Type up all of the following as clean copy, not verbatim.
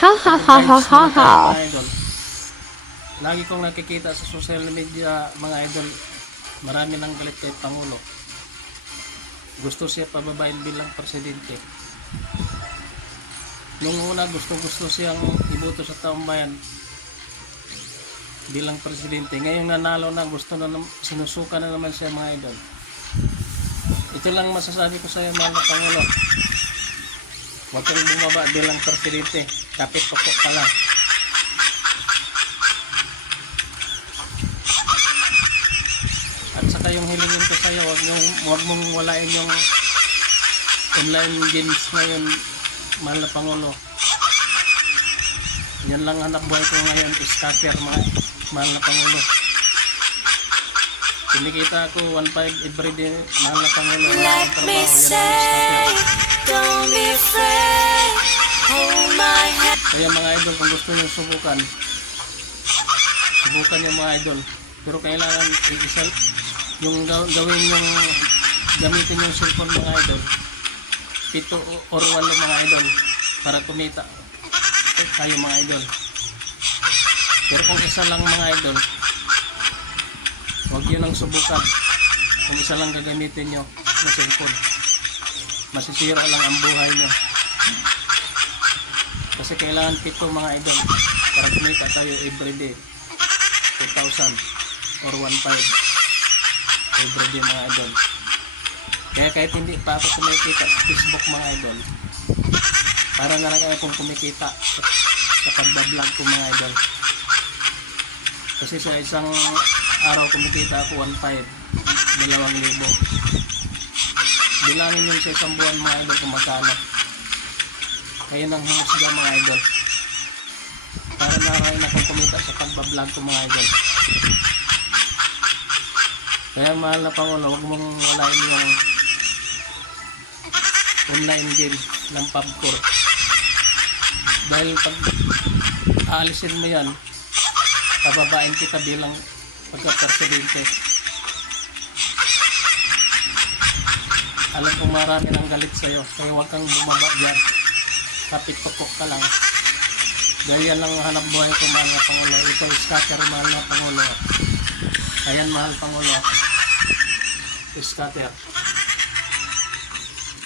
Ha ha ha ha ha ha. Mga idol, lagi kong nakikita sa social media mga idol, marami nang galit kay Pangulo. Gusto siya pababain bilang presidente. Nung una gusto siyang iboto sa taong bayan bilang presidente. Ngayong nanalo na, gusto na sinusuka na naman siya mga idol. Ito lang masasabi ko sa iyo mga Pangulo. Huwag kang bumaba bilang presidente. Kapit pokok ka lang. At saka yung hilingin ko sa iyo, huwag mong walain yung online games ngayon, mahal na Pangulo. Yan lang hanap buhay ko ngayon, scatter mga mahal na Pangulo. Kinikita ako 1.5 everyday, mahal na Pangulo. Let me say, don't be afraid, hold my hand. Kaya mga idol, kung gusto nyo subukan yung mga idol. Pero kailangan yung gawin yung gamitin yung cellphone mga idol. 7 or 8 mga idol para kumita kayo mga idol. Pero kung isa lang mga idol, huwag yun ang subukan. Kung isa lang gagamitin nyo na cellphone, masisira lang ang buhay nyo. Kasi kailangan 7 mga idol para kumita tayo everyday 2,000 or 1.5 everyday mga idol. Kaya kahit hindi pa ako kumikita sa Facebook mga idol, para na lang akong kumikita sa pagbablog ko mga idol. Kasi sa isang araw kumikita ako 1.5, 2,000. Bilangin yun sa isang buwan mga idol kung magkano. Kayo nang humusga mga idol. Para narahin akong kumita sa pagbablog ko mga idol. Kaya mahal na Pangulo, huwag mong walain yung online game ng PUBG. Dahil pag aalisin mo yan, pababain kita bilang pagka-presidente. Alam kong marami nang galit sa'yo, kaya huwag kang bumaba dyan. Kapit pokok ka lang. Dahil yan lang hanap buhay ko mahal na Pangulo. Ito scatter mahal na Pangulo. Ayan mahal Pangulo. Scatter.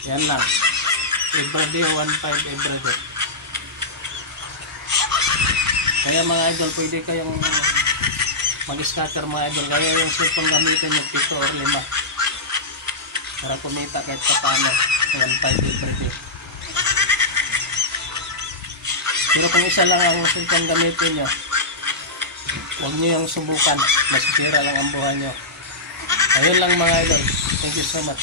Yan lang. Everyday 1.5 everyday. Kaya mga idol, pwede kayong mag-scatter mga idol. Kaya yung cellphone gamitin nyo 7 or 5 para kumita kahit pa paano 1.5 everyday. Pero kung isa lang ang cellphone gamitin nyo, huwag nyo yung subukan. Masisira lang ang buhay nyo. Ayun lang mga idol. Thank you so much.